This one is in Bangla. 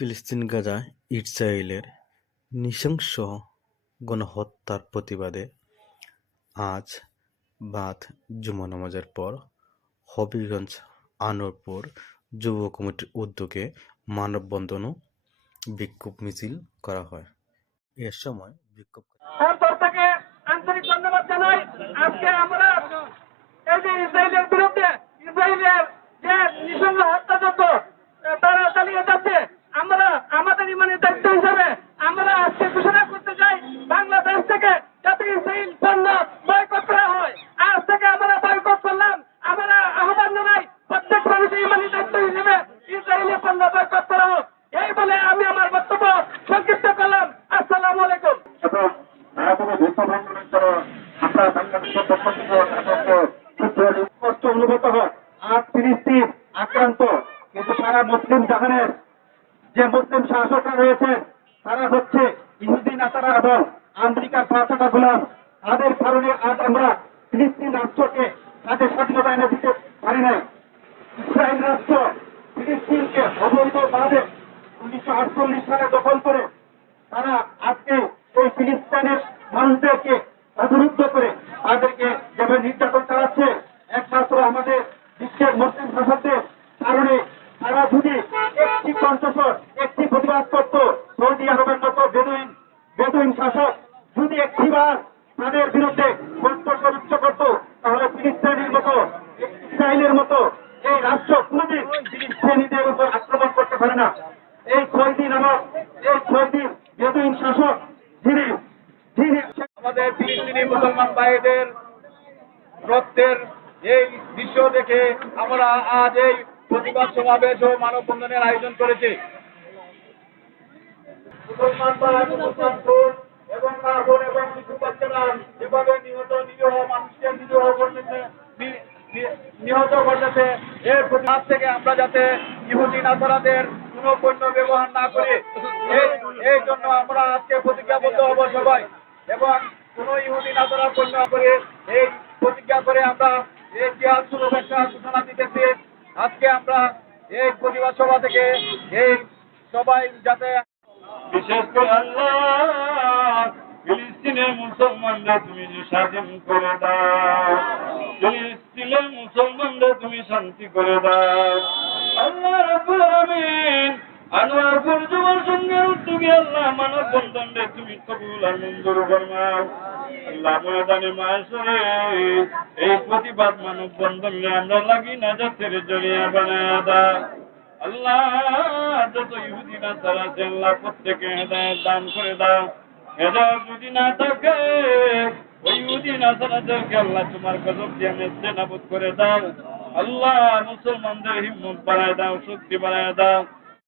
ফিলিস্তিন গাজায় ইসরায়েলের নৃশংস গণহত্যার প্রতিবাদে আজ বাদ জুমা নামাজের পর হবিগঞ্জ আনোয়ারপুর যুব কমিটির উদ্যোগে মানববন্ধন ও বিক্ষোভ মিছিল করা হয়। এ সময় অন্তর থেকে আন্তরিক ধন্যবাদ জানাই। আজকে আমরা এই যে ইসরায়েলের বিরুদ্ধে ইসরায়েলের যে নৃশংস হত্যাযজ্ঞ তারা চালিয়ে যাচ্ছে, আমরা আমাদের ইমানের দায়িত্ব হিসাবে আমরা আজকে ঘোষণা করতে চাই, বাংলাদেশ থেকে যাতে ইসরায়েল পণ্য বয়কট করা হয়। আজ থেকে আমরা বয়কট করলাম। আমরা আহ্বান জানাই প্রত্যেক মানুষের ইমানের দায়িত্ব হিসেবে ইসরায়েলের পণ্য বয়কট করা হোক। এই বলে আমি আমার বক্তব্য সংক্ষিপ্ত করলাম। আসসালামু আলাইকুম। কষ্ট অনুভূত হয়। আজ ফিলিস্তিন আক্রান্ত, কিন্তু সারা মুসলিম জাহানের যে মুসলিম শাসকরা রয়েছে তারা হচ্ছে ইহুদি নেতারা এবং আমেরিকার পাঁচটা গোলাম। তাদের কারণে আজ আমরা ফিলিস্তিন রাষ্ট্রকে তাদের স্বাধীনতা এনে দিতে পারি নাই। ইসরায়েল রাষ্ট্র ফিলিস্তিনকে অবৈধভাবে 1948 সালে দখল করে তারা আজকে এই ফিলিস্তিনের মানুষদেরকে অবরুদ্ধ করে তাদেরকে যেভাবে নির্যাতন চালাচ্ছে, একমাত্র আমাদের বিশ্বের মুসলিম শাসকদের কারণে তারা যদি একটি কণ্ঠস্বর একটি প্রতিবাদ করত, সৌদি আরবের মতো বেদুইন শাসক যদি একটিবার তাদের বিরুদ্ধে কণ্ঠস্বর উচ্চ করত, তাহলে ফিলিস্তিনের মতো ইসরায়েলের মতো এই রাষ্ট্র কোনদিন ফিলিস্তিনিদের উপর আক্রমণ করতে পারে না। এই 6 দিন বেদুইন শাসক যিনি আমাদের ফিলিস্তিনি মুসলমান ভাইদের রক্তের এই দৃশ্য দেখে আমরা আজ এই প্রতিবাদ সমাবেশ ও মানববন্ধনের আয়োজন করেছি। মুসলমান ভাই, মুসলমান বোন এবং মা বোন এবং শিশু বাচ্চারা যেভাবে নিরীহ মানুষকে নিহত করতেছে, এর প্রতিবাদ থেকে আমরা যাতে ইহুদি নাসারাদের কোনো পণ্য ব্যবহার না করি, এই জন্য আমরা আজকে প্রতিজ্ঞাবদ্ধ হব সবাই, এবং কোন ইহুদি নাসারার পণ্য করে এই প্রতিজ্ঞা করে আমরা এই জিহাদ শুরুর একটা ঘোষণা দিতেছি। আজকে আমরা এই প্রতিবাদ সভা থেকে এই সবাই যাতে বিশেষ করে আল্লাহ ফিলিস্তিনের মুসলমানরা তুমি স্বাধীন করে দাও, ফিলিস্তিনের মুসলমানরা তুমি শান্তি করে দাও। আল্লাহ রাব্বুল আলামিন আনোয়ারপুর যুবর সঙ্গে উদ্যোগে আল্লাহ মানববন্ধনে তুমি কবুল আর মঞ্জুর ফরমাও। আল্লাহ ময়দানে মাশরে এই প্রতিবাদ মানববন্ধনে আমরা লাগি নাজাতের জড়িয়ে বানায় দাও। আল্লাহ যত ইহুদি নাসারা আছে আল্লাহ প্রত্যেকে হেদায়েত দান করে দাও। হেদায়েত যদি না থাকে ওই ইহুদি নাসারাদেরকে আল্লাহ তোমার গজব দিয়ে নেস্তে নাবুদ করে দাও। আল্লাহ মুসলমানদের হিম্মত বাড়ায় দাও, শক্তি বাড়ায় দাও।